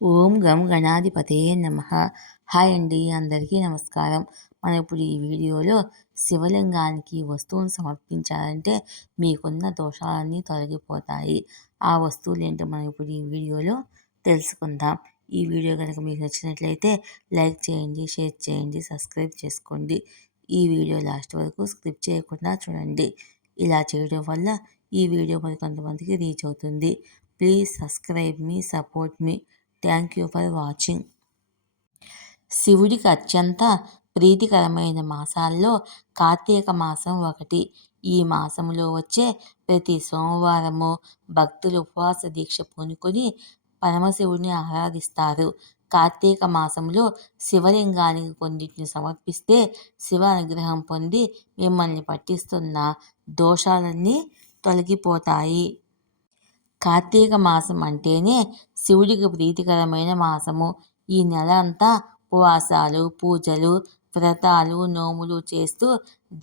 ఓం గం గణాధిపతయే నమః. హాయ్ అండి, అందరికీ నమస్కారం. మనం ఇప్పుడు ఈ వీడియోలో శివలింగానికి వస్తువును సమర్పించాలంటే మీకున్న దోషాలన్నీ తొలగిపోతాయి. ఆ వస్తువులు ఏంటో మనం ఇప్పుడు ఈ వీడియోలో తెలుసుకుందాం. ఈ వీడియో కనుక మీకు నచ్చినట్లయితే లైక్ చేయండి, షేర్ చేయండి, సబ్స్క్రైబ్ చేసుకోండి. ఈ వీడియో లాస్ట్ వరకు స్కిప్ చేయకుండా చూడండి. ఇలా చేయడం వల్ల ఈ వీడియో మరి కొంతమందికి రీచ్ అవుతుంది. Please subscribe me, support me. Thank you for watching. శివుడికి అత్యంత ప్రీతికరమైన మాసాల్లో కార్తీక మాసం ఒకటి. ఈ మాసంలో వచ్చే ప్రతి సోమవారము భక్తులు ఉపవాస దీక్ష పూనుకొని పరమశివుడిని ఆరాధిస్తారు. కార్తీక మాసంలో శివలింగానికి కొన్నిటిని సమర్పిస్తే శివ అనుగ్రహం పొంది మిమ్మల్ని పట్టిస్తున్న దోషాలన్నీ తొలగిపోతాయి. కార్తీక మాసం అంటేనే శివుడికి ప్రీతికరమైన మాసము. ఈ నెల అంతా ఉపవాసాలు, పూజలు, వ్రతాలు, నోములు చేస్తూ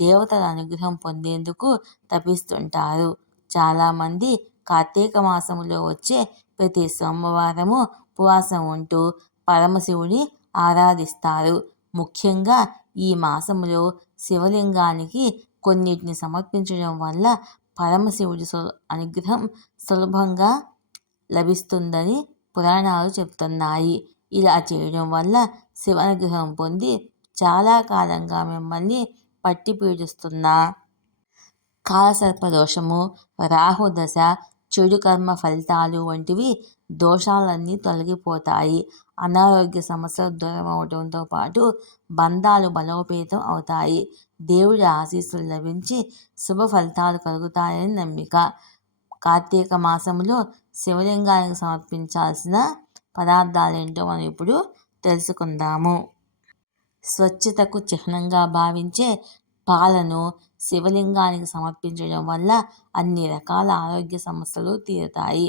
దేవతల అనుగ్రహం పొందేందుకు తపిస్తుంటారు. చాలామంది కార్తీక మాసంలో వచ్చే ప్రతి సోమవారము ఉపవాసం ఉంటూ పరమశివుని ఆరాధిస్తారు. ముఖ్యంగా ఈ మాసంలో శివలింగానికి కొన్నిటిని సమర్పించడం వల్ల పరమశివుడి అనుగ్రహం సులభంగా లభిస్తుందని పురాణాలు చెప్తున్నాయి. ఇలా చేయడం వల్ల శివ అనుగ్రహం పొంది చాలా కాలంగా మిమ్మల్ని పట్టి పీడిస్తున్న కాలసర్పదోషము, రాహుదశ, చెడు కర్మ ఫలితాలు వంటివి దోషాలన్నీ తొలగిపోతాయి. అనారోగ్య సమస్యలు దూరం అవడంతో పాటు బంధాలు బలోపేతం అవుతాయి. దేవుడి ఆశీస్సులు లభించి శుభ ఫలితాలు కలుగుతాయని నమ్మిక. కార్తీక మాసంలో శివలింగానికి సమర్పించాల్సిన పదార్థాలేంటో మనం ఇప్పుడు తెలుసుకుందాము. స్వచ్ఛతకు చిహ్నంగా భావించే పాలను శివలింగానికి సమర్పించడం వల్ల అన్ని రకాల ఆరోగ్య సమస్యలు తీరుతాయి.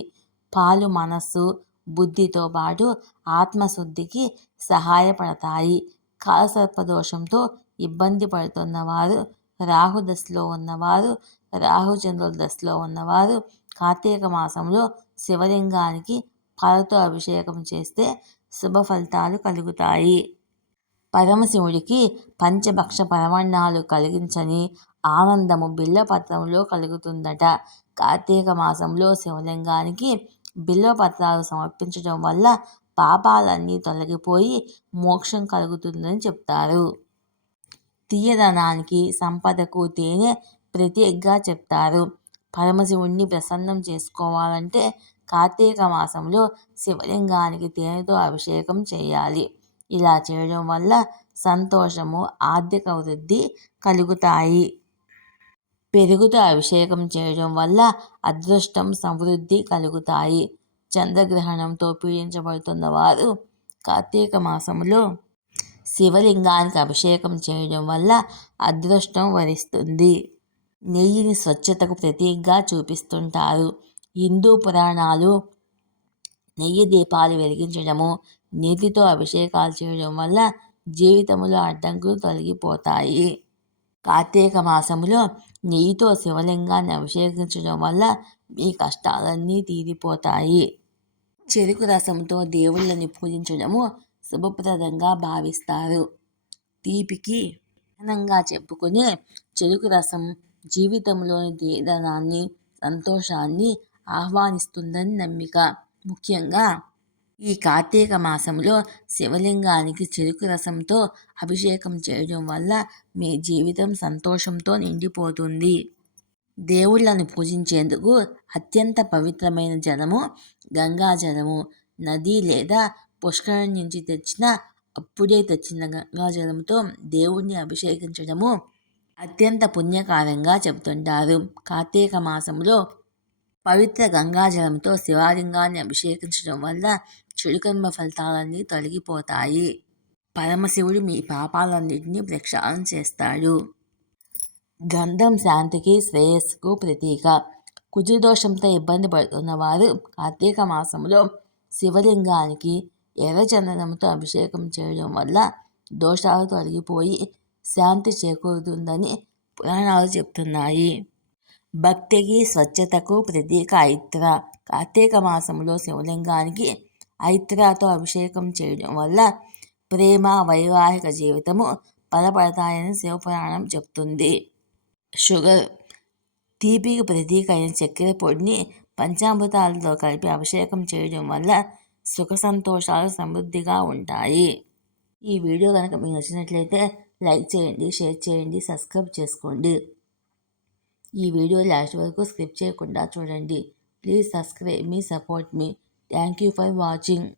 పాలు మనస్సు, బుద్ధితో పాటు ఆత్మశుద్ధికి సహాయపడతాయి. కాలసర్పదోషంతో ఇబ్బంది పడుతున్న వారు, రాహుదశలో ఉన్నవారు, రాహుచంద్రుల దశలో ఉన్నవారు కార్తీక మాసంలో శివలింగానికి పాలతో అభిషేకం చేస్తే శుభ ఫలితాలు కలుగుతాయి. పరమశివుడికి పంచభక్ష పరమాన్నాలు కలిగించని ఆనందము బిల్వపత్రంలో కలుగుతుందట. కార్తీక మాసంలో శివలింగానికి బిల్వపత్రాలు సమర్పించడం వల్ల పాపాలన్నీ తొలగిపోయి మోక్షం కలుగుతుందని చెప్తారు. తీయదనానికి, సంపదకు తేనె ప్రతీకగా చెప్తారు. పరమశివుణ్ణి ప్రసన్నం చేసుకోవాలంటే కార్తీక మాసంలో శివలింగానికి తేనెతో అభిషేకం చేయాలి. ఇలా చేయడం వల్ల సంతోషము, ఆర్థిక వృద్ధి కలుగుతాయి. పెరుగుతో అభిషేకం చేయడం వల్ల అదృష్టం, సమృద్ధి కలుగుతాయి. చంద్రగ్రహణంతో పీడించబడుతున్న వారు కార్తీక మాసంలో శివలింగానికి అభిషేకం చేయడం వల్ల అదృష్టం వరిస్తుంది. నెయ్యిని స్వచ్ఛతకు ప్రతీకగా చూపిస్తుంటారు. హిందూ పురాణాలు నెయ్యి దీపాలు వెలిగించడము, నీటితో అభిషేకాలు చేయడం వల్ల జీవితంలో అడ్డంకులు తొలగిపోతాయి. కార్తీక మాసంలో నెయ్యితో శివలింగాన్ని అభిషేకించడం వల్ల మీ కష్టాలన్నీ తీరిపోతాయి. చెరుకు రసంతో దేవుళ్ళని పూజించడము శుభప్రదంగా భావిస్తారు. తీపికి చిహ్నంగా చెప్పుకునే చెరుకు రసం జీవితంలోని తీయదనాన్ని, సంతోషాన్ని ఆహ్వానిస్తుందని నమ్మిక. ముఖ్యంగా ఈ కార్తీక మాసంలో శివలింగానికి చెరుకు రసంతో అభిషేకం చేయడం వల్ల మీ జీవితం సంతోషంతో నిండిపోతుంది. దేవుళ్లను పూజించేందుకు అత్యంత పవిత్రమైన జలము గంగాజలము. నది లేదా పుష్కరం నుంచి అప్పుడే తెచ్చిన గంగాజలంతో దేవుణ్ణి అభిషేకించడము అత్యంత పుణ్యకారంగా చెబుతుంటారు. కార్తీక మాసంలో పవిత్ర గంగాజలంతో శివలింగాన్ని అభిషేకించడం వల్ల చెడుకర్మ ఫలితాలన్నీ తొలగిపోతాయి. పరమశివుడు మీ పాపాలన్నింటినీ ప్రక్షాళన చేస్తాడు. గంధం శాంతికి, శ్రేయస్సుకు ప్రతీక. కుజదోషంతో ఇబ్బంది పడుతున్న వారు కార్తీక మాసంలో శివలింగానికి ఎర్రచందనంతో అభిషేకం చేయడం వల్ల దోషాలు తొలగిపోయి శాంతి చేకూరుతుందని పురాణాలు చెప్తున్నాయి. భక్తికి, స్వచ్ఛతకు ప్రతీక ఇత్ర. కార్తీక మాసంలో శివలింగానికి ఐత్రాతో అభిషేకం చేయడం వల్ల ప్రేమ వైవాహిక జీవితము బలపడతాయని శివపురాణం చెప్తుంది. షుగర్ తీపికి ప్రతీక అయిన చక్కెర పొడిని పంచామృతాలతో కలిపి అభిషేకం చేయడం వల్ల సుఖ సంతోషాలు సమృద్ధిగా ఉంటాయి. ఈ వీడియో కనుక మీకు నచ్చినట్లయితే లైక్ చేయండి, షేర్ చేయండి, సబ్స్క్రైబ్ చేసుకోండి. ఈ వీడియో లాస్ట్ వరకు స్కిప్ చేయకుండా చూడండి. Please subscribe me, support me. Thank you for watching.